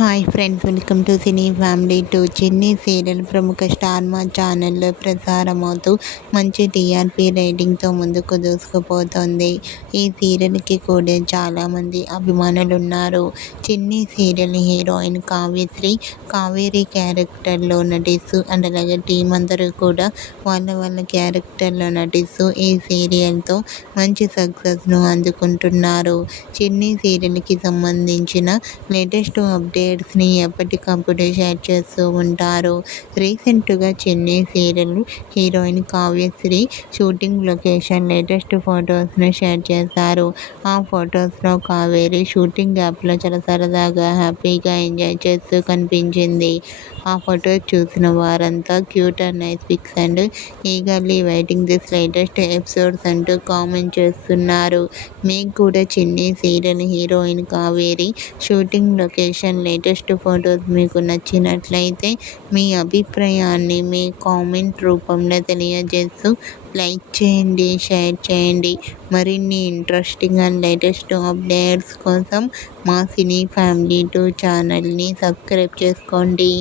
Hi friends, welcome to cine family two. చిన్ని serial ప్రముఖ star మా ఛానల్లో ప్రసారమవుతూ మంచి టీఆర్పీ రేటింగ్తో ముందుకు దూసుకుపోతోంది. ఈ సీరియల్కి కూడా చాలామంది అభిమానులు ఉన్నారు. చిన్ని సీరియల్ హీరోయిన్ కావ్యశ్రీ కావేరి క్యారెక్టర్లో నటిస్తూ అలాగే టీం అందరూ కూడా వాళ్ళ క్యారెక్టర్లో నటిస్తూ ఈ సీరియల్తో మంచి సక్సెస్ను అందుకుంటున్నారు. చిన్ని సీరియల్కి సంబంధించిన లేటెస్ట్ అప్డేట్స్ని ఎప్పటికప్పుడు షేర్ చేస్తూ ఉంటారు. రీసెంట్గా Chennai serial heroine Kavyasri shooting location latest ఫొటోస్ను షేర్ చేశారు. ఆ ఫొటోస్లో కావేరి షూటింగ్ యాప్లో చాలా సరదాగా హ్యాపీగా ఎంజాయ్ చేస్తూ కనిపించింది. ఆ ఫొటోస్ చూసిన వారంతా cute and nice pics and eagerly waiting this latest episodes అంటూ కామెంట్ చేస్తున్నారు. మీకు కూడా Chinni serial heroine Kaveri shooting location latest photos మీకు నచ్చినట్లయితే మీ అభిప్రాయాన్ని మీ కామెంట్ రూపంలో తెలియజేస్తూ లైక్ చేయండి, షేర్ చేయండి. మరిన్ని ఇంట్రెస్టింగ్ అండ్ లేటెస్ట్ అప్డేట్స్ కోసం మా సినీ ఫ్యామిలీ 2 ఛానల్ని సబ్స్క్రైబ్ చేసుకోండి.